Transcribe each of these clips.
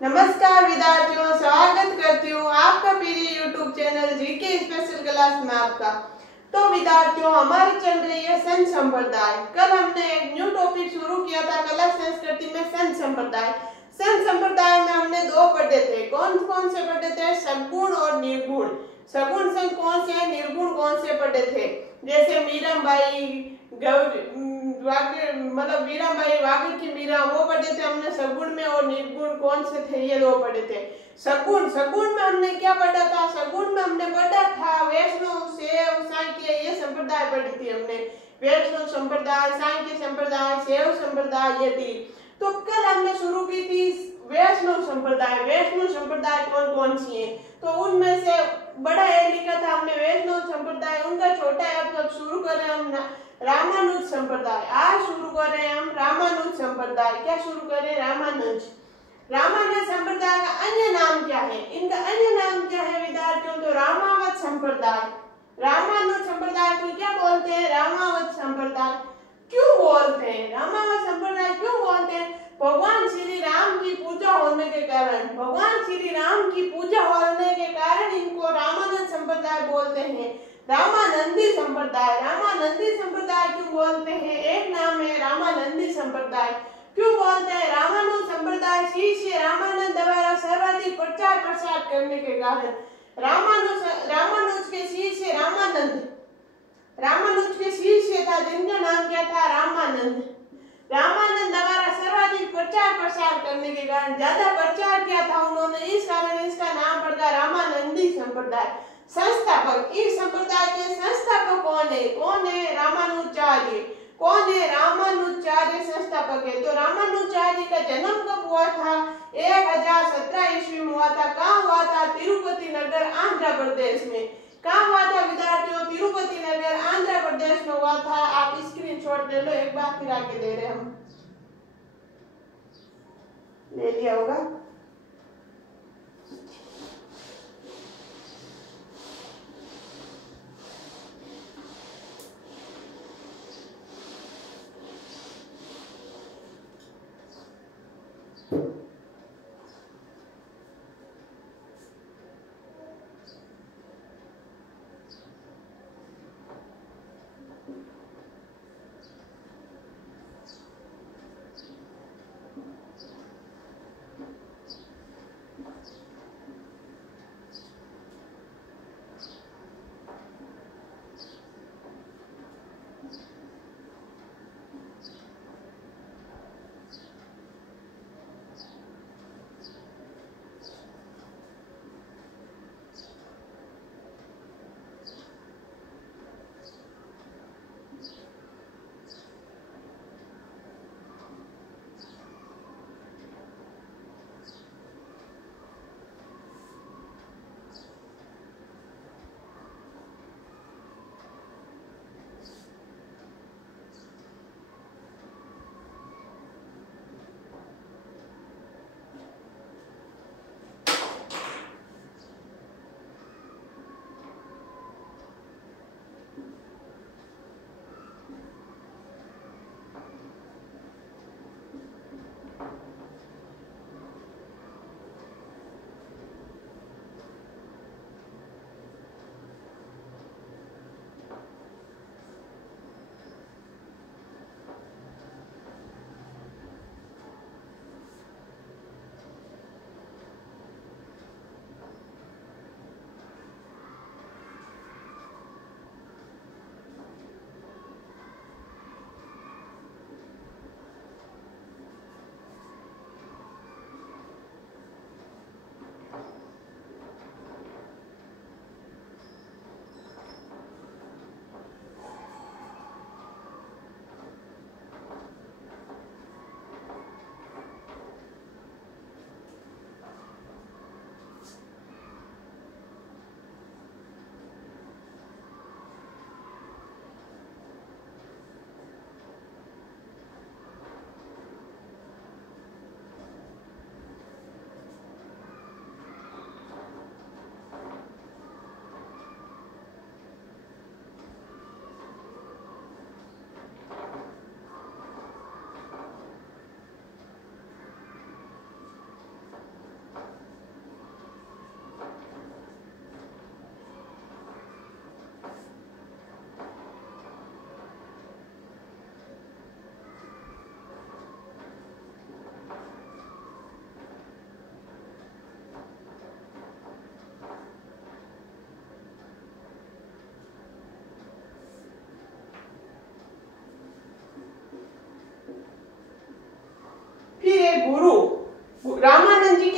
नमस्कार विद्यार्थियों, स्वागत करती हूँ आपका मेरे YouTube channel GK special class में आपका। तो विद्यार्थियों, हमारी चल रही है संत संप्रदाय। कल हमने एक न्यू टॉपिक शुरू किया था कला संस्कृति में संत संप्रदाय। संत संप्रदाय में हमने दो पढ़े थे। कौन कौन से पढ़े थे? सगुण और निर्गुण। सगुण संत कौन से, निर्गुण कौन से पढ़े थे? जैसे मीराबाई मतलब मीराबाई वागड़ की मीरा, वो पढ़े थे हमने सगुण में। और निर्गुण कौन से थे? ये दो पढ़े थे। सगुण में हमने क्या पढ़ा था? सगुण में हमने पढ़ा था वैष्णव, शैव, सांख्य, ये संप्रदाय पढ़ी थी हमने। वैष्णव संप्रदाय, सांख्य संप्रदाय, शैव संप्रदाय, ये थी। तो कल हमने शुरू की थी वैष्णव संप्रदाय। वैष्णव संप्रदाय कौन कौन सी है? तो उनमें से बड़ा है लिखा था हमने वैष्णव संप्रदाय, उनका छोटा है। अब शुरू करें हम रामानुज संप्रदाय। आज शुरू करें हम रामानुज संप्रदाय। क्या शुरू करें? रामानुज संप्रदाय का अन्य नाम क्या है? इनका अन्य नाम क्या है विद्यार्थियों? तो रामावत संप्रदाय। रामानुज संप्रदाय को क्या बोलते हैं? रामावत संप्रदाय। क्यों बोलते हैं रामावत संप्रदाय? क्यों बोलते हैं? भगवान श्री राम की पूजा होने के कारण, भगवान श्री राम की पूजा होने के कारण इनको रामानंद संप्रदाय बोलते हैं। रामानंदी संप्रदाय। रामानंदी संप्रदाय क्यों बोलते हैं? एक नाम है रामानंदी संप्रदाय। क्यों बोलते हैं? रामानुज संप्रदाय शिष्य रामानंद द्वारा सर्वाधिक प्रचार प्रसार करने के कारण। रामानुज के शिष्य रामानुज के शिष्य था जिनका नाम क्या था? रामानंद द्वारा सर्वाधिक प्रचार प्रसार करने के कारण, ज्यादा प्रचार किया था उन्होंने, इस कारण इसका नाम पड़ता रामानंदी संप्रदाय। संस्थापक, इस संप्रदाय के संस्थापक कौन है? रामानुजाचार्य। कौन है? रामानुजाचार्य संस्थापक है। तो रामानुजाचार्य का जन्म कब हुआ था? 1017 ईस्वी में हुआ था। कहाँ हुआ था? तिरुपति नगर, आंध्र प्रदेश में। कहाँ हुआ था विद्यार्थियों? तिरुपति नगर, आंध्र प्रदेश में हुआ था। आप स्क्रीनशॉट ले लो एक बार, फिर आगे दे रहे हम। ले लिया होगा।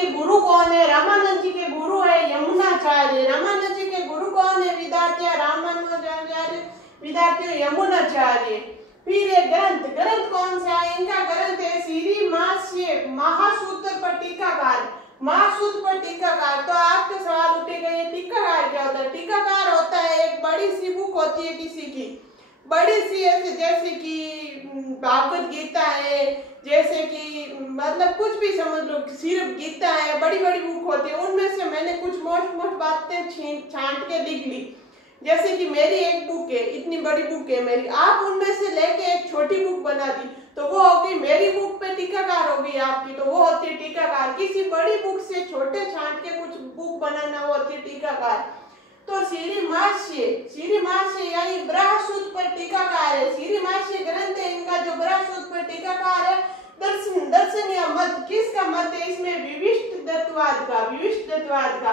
के गुरु कौन है? रामानंद जी के गुरु है यमुनाचार्य। रामानंद जी के गुरु कौन है? विद्यार्थी रामानुजाचार्य, विद्यार्थी यमुनाचार्य। फिर ये ग्रंथ, ग्रंथ कौन सा है? इनका ग्रंथ है श्री महासूत्र पर टीकाकार, महासूत्र पर टीकाकार। तो आपके सवाल उठेगा ये टीकाकार क्या होता है? टीकाकार होता है एक बड़ी सी बुक होती है किसी की, बड़ी सी ऐसे जैसे कि भागवत गीता है, जैसे कि मतलब कुछ भी समझ लो, सिर्फ गीता है, बड़ी बड़ी बुक होती है, उनमें से मैंने कुछ मोस्ट मोस्ट बातें छांट के लिख ली। जैसे कि मेरी एक बुक है, इतनी बड़ी बुक है मेरी, आप उनमें से लेके एक छोटी बुक बना दी तो वो होगी मेरी बुक पे टीकाकार होगी आपकी, तो वो होती है टीकाकार। किसी बड़ी बुक से छोटे छांट के कुछ बुक बनाना वो होती है टीकाकार। तो श्रीमास्य यानी ब्रह्मसूत्र पर टीकाकार है। श्रीमास्य ग्रंथ है इनका जो ब्रह्मसूत्र पर टीकाकार है। दर्शन या मत, किसका मत है इसमें? विशिष्ट दत्तवाद का, विशिष्ट दत्तवाद का।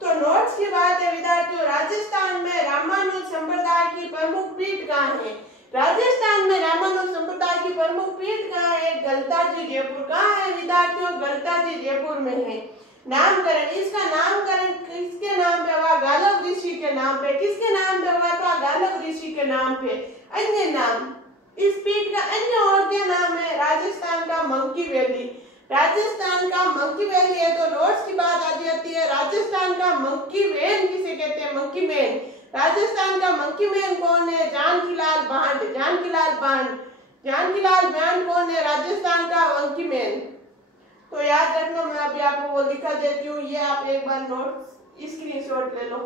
तो नोट्स की बात है विद्यार्थियों, राजस्थान में रामानुज संप्रदाय की प्रमुख पीठ कहाँ है? राजस्थान में रामानुज संप्रदाय की प्रमुख पीठ कहाँ है? गलताजी जयपुर। कहाँ है विद्यार्थियों? गलताजी जयपुर में है। नामकरण, इसका नामकरण किसके नाम पे हुआ? गालव ऋषि के नाम पे। किसके नाम पे हुआ था? गालव ऋषि के नाम पे। अन्य नाम, इस पीठ का अन्य और क्या नाम है? राजस्थान का मंकी वैली, राजस्थान का मंकी वैली है। तो नोट्स की बात आ जाती है, राजस्थान का मंकी मैन किसे कहते हैं? Monkey man. राजस्थान का मंकी मैन कौन है? Jankilal bond, Jankilal bond. Jankilal bond कौन है? राजस्थान का मंकी मैन। तो याद रखना, मैं अभी आपको वो लिखा देती हूँ, ये आप एक बार नोट स्क्रीनशॉट ले लो।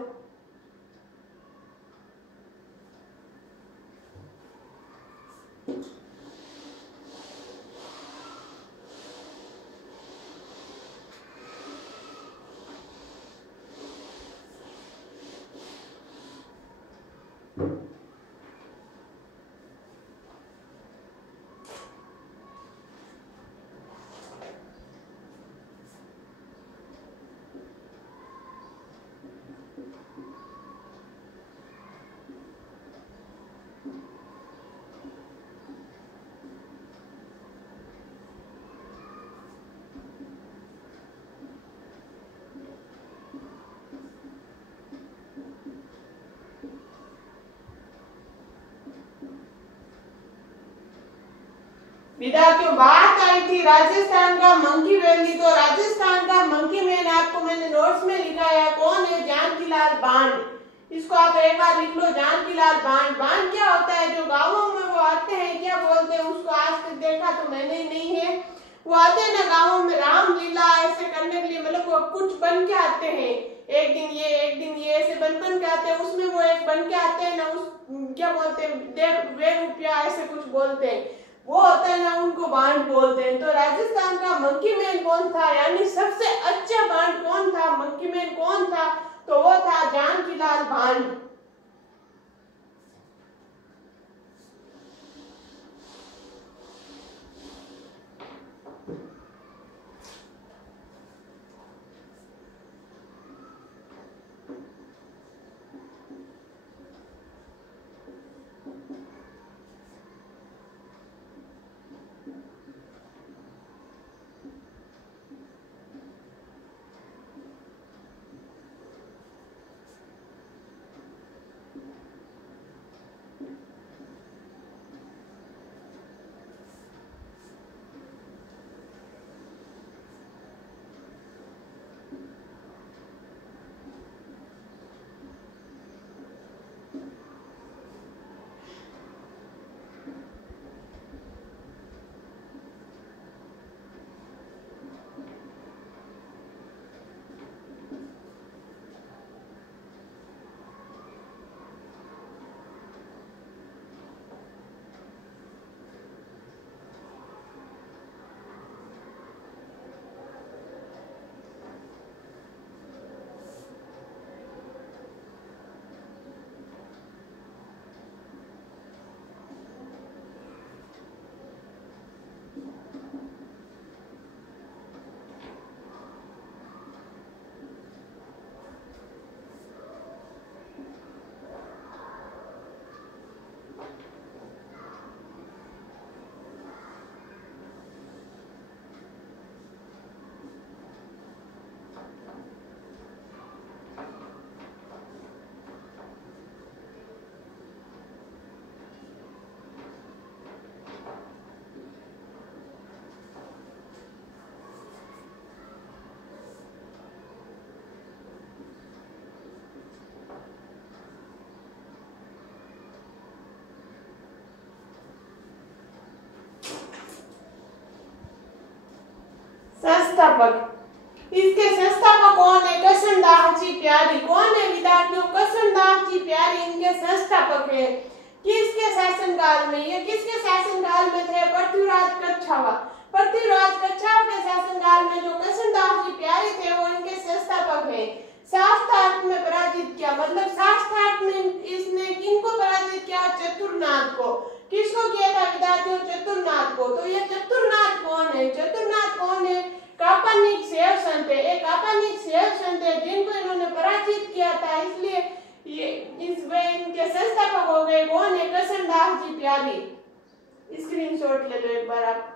विद्यार्थियों बात आई थी राजस्थान का मंकी वैली, तो राजस्थान का मंकी मैन आपको मैंने नोट्स में लिखा है कौन है? जानकीलाल बांड। इसको आप एक बार लिख लो, जानकीलाल बांड। बांड क्या होता है? जो गांवों में वो आते हैं, क्या बोलते हैं उसको? आज तक देखा तो मैंने नहीं है, वो आते हैं ना गांवों में रामलीला ऐसे करने के लिए, मतलब वो कुछ बन के आते हैं, एक दिन ये ऐसे बन के आते हैं। उसमें वो एक बन के आते हैं ना, उस क्या बोलते हैं? वे रुपया ऐसे कुछ बोलते हैं, वो होता है ना, उनको बांड बोलते हैं। तो राजस्थान का मंकी मैन कौन था? यानी सबसे अच्छा बांड कौन था? मंकी मैन कौन था? तो वो था जानकीलाल बांड। संस्थापक। इसके संस्थापक कौन है? कृष्णदास जी प्यारी। कौन है विद्यार्थियों? कृष्णदास जी प्यारी इनके संस्थापक है। किसके शासनकाल में? ये किसके शासनकाल में थे? पृथ्वीराज कच्छावा। पृथ्वीराज कच्छावा के शासनकाल में जो कृष्णदास जी प्यारे थे वो इनके संस्थापक है। शास्त्रार्थ में पराजित किया, मतलब शास्त्रार्थ में इसने किनको पराजित किया? चतुरनाथ को। किसको किया था विद्यार्थियों? चतुरनाथ को। तो ये चतुरनाथ कौन है? चतुरनाथ कौन है? कापानिक शैव संत है। एक कापानिक शैव संत है जिनको इन्होंने पराजित किया था, इसलिए ये इस वे इनके संस्थापक हो गए। कौन है? कृष्णदास जी प्यारी। स्क्रीनशॉट ले लो एक बार आप।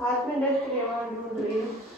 हाथ में डस्ट क्रीम ढूंढ रही है।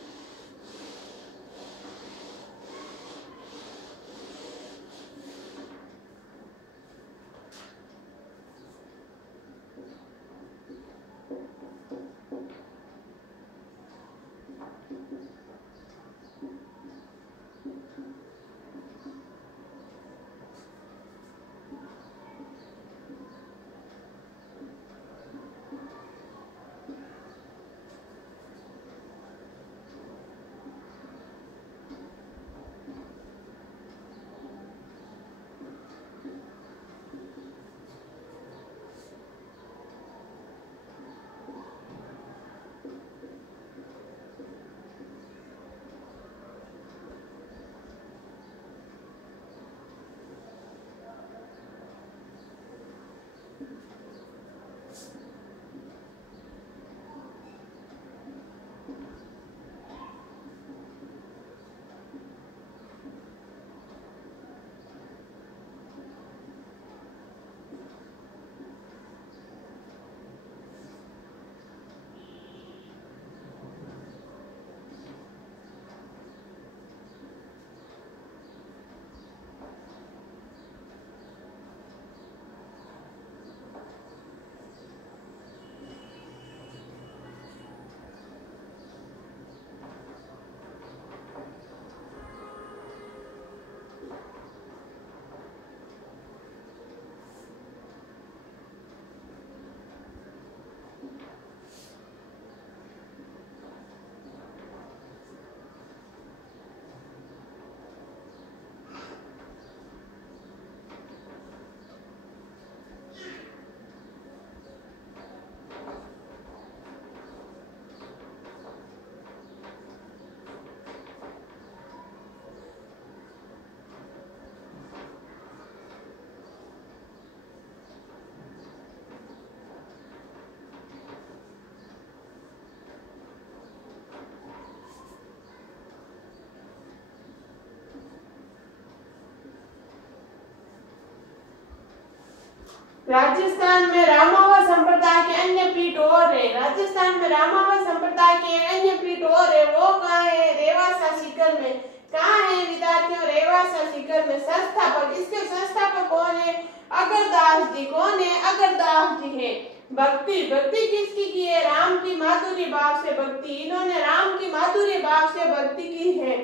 राजस्थान में रामावत संप्रदाय के अन्य पीठ और है। राजस्थान में रामावत संप्रदाय के अन्य पीठ और है। वो कहाँ है? रेवासा सीकर में। कहाँ है विद्यार्थियों? रेवासा सीकर में। संस्थापक, इसके संस्थापक कौन है? अगरदास जी। कौन है? अगरदास जी है। भक्ति, भक्ति किसकी की है? राम की माधुर्य भाव से भक्ति। इन्होंने राम की माधुर्य भाव से भक्ति की है।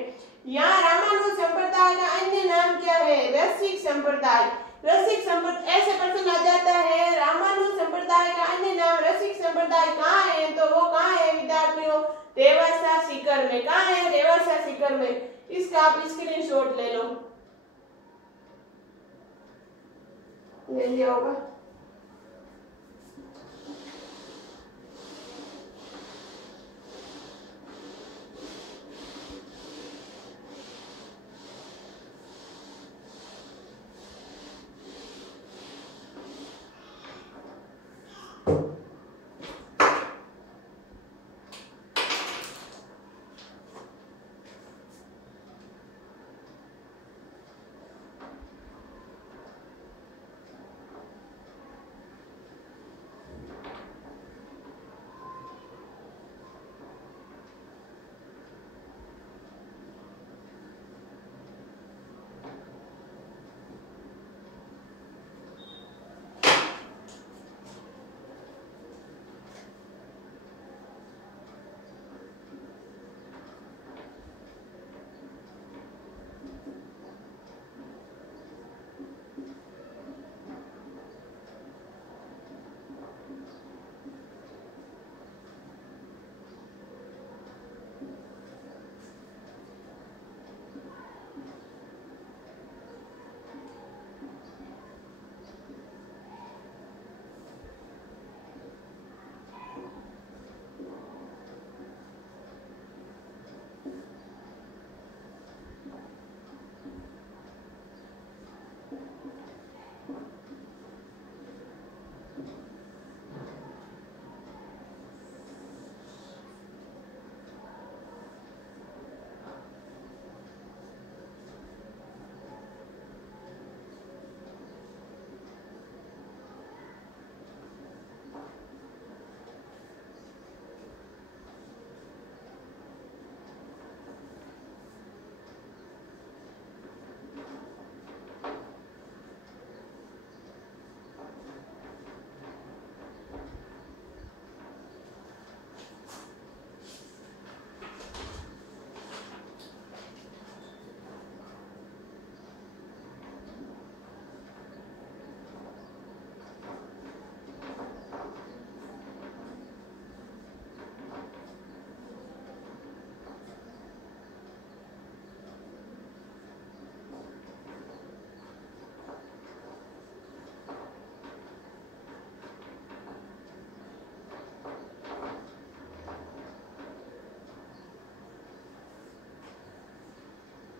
यहाँ रामानुज संप्रदाय का अन्य नाम क्या है? रसिक संप्रदाय। रसिक संप्रदाय ऐसे प्रश्न आ जाता है। रामानुज संप्रदाय का अन्य नाम रसिक संप्रदाय कहाँ है? तो वो कहाँ है विद्यार्थियों? रेवासा सीकर में। कहाँ है? रेवासा सीकर में। इसका आप स्क्रीनशॉट ले लो। ले लिया होगा।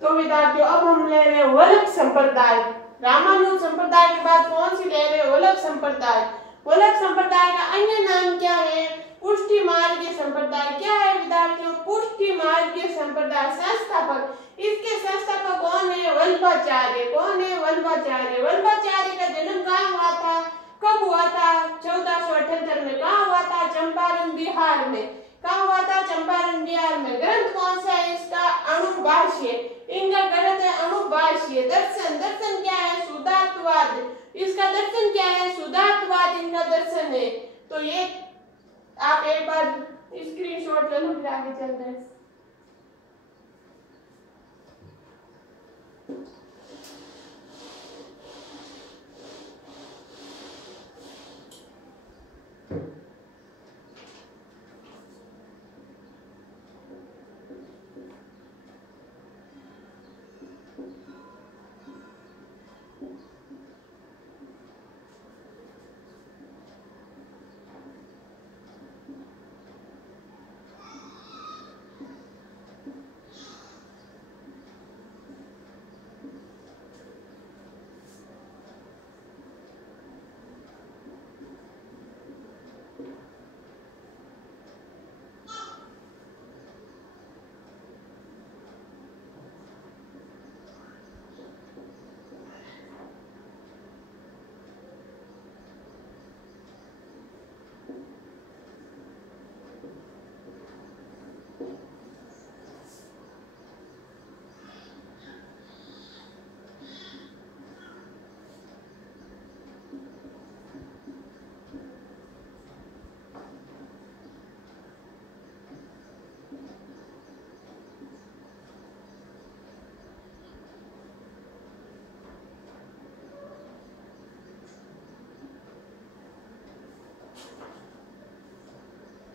तो विद्यार्थियों अब हम ले रहे हैं वल्लभ संप्रदाय। रामानुज संप्रदाय के बाद कौन सी ले रहे हैं? वल्लभ संप्रदाय। वल्लभ संप्रदाय का अन्य नाम क्या है? पुष्टि मार्गीय संप्रदाय। क्या है विद्यार्थियों? पुष्टि मार्गीय संप्रदाय। संस्थापक, इसके संस्थापक कौन है? वल्लभाचार्य। कौन है? वल्लभाचार्य। वल्लभाचार्य का जन्म कहाँ हुआ था? कब हुआ था? 1478 में। कहाँ हुआ था? चंपारण बिहार में। कहाँ हुआ था? चंपारण बिहार में। ग्रंथ कौन सा है इसका? अणुभाष्य। इनका ग्रंथ है अणुभाष्य। दर्शन, दर्शन क्या है? शुद्धार्थवाद। इसका दर्शन क्या है? शुद्धार्थवाद इनका दर्शन है। तो ये आप एक बार स्क्रीनशॉट ले लो, फिर आगे चलते हैं।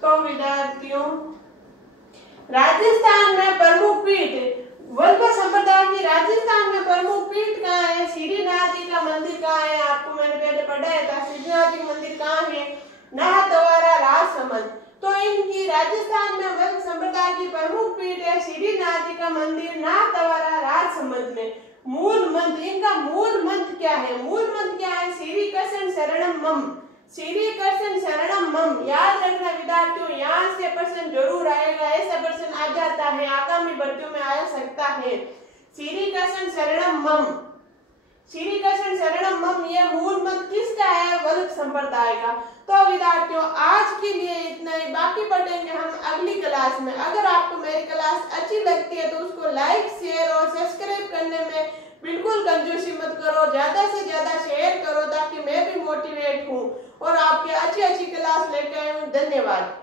तो विद्यार्थियों, राजस्थान में प्रमुख पीठ, वल्लभ संप्रदाय की राजस्थान में प्रमुख पीठ कहाँ है? श्रीनाथ जी का मंदिर कहाँ है? आपको मैंने पहले पढ़ाया था। श्रीनाथ जी का मंदिर कहाँ है? नाथद्वारा, राजसमंद। तो इनकी राजस्थान में वल्लभ संप्रदाय की प्रमुख पीठ है श्रीनाथ जी का मंदिर, नाथद्वारा, राजसमंद में। मूल मंत्र, इनका मूल मंत्र क्या है? मूल मंत्र क्या है? श्री कृष्ण शरणम मम। श्री कृष्ण शरणम मम। याद रखना विद्यार्थियों, यहाँ से प्रश्न जरूर आएगा। ऐसा प्रश्न आ जाता है, आगामी भर्तियों में आ सकता है। श्री कृष्ण शरणम मम, श्री कृष्ण शरणम मम, ये मूल मंत्र किसका है? वल्लभ संप्रदाय का। तो विद्यार्थियों आज के लिए इतना ही, बाकी पढ़ेंगे हम अगली क्लास में। अगर आपको मेरी क्लास अच्छी लगती है तो उसको लाइक, शेयर और सब्सक्राइब करने में बिल्कुल कंजूसी मत करो। ज्यादा से ज्यादा शेयर करो ताकि मैं भी मोटिवेट हूँ और आपके अच्छी अच्छी क्लास लेकर आऊँ। धन्यवाद।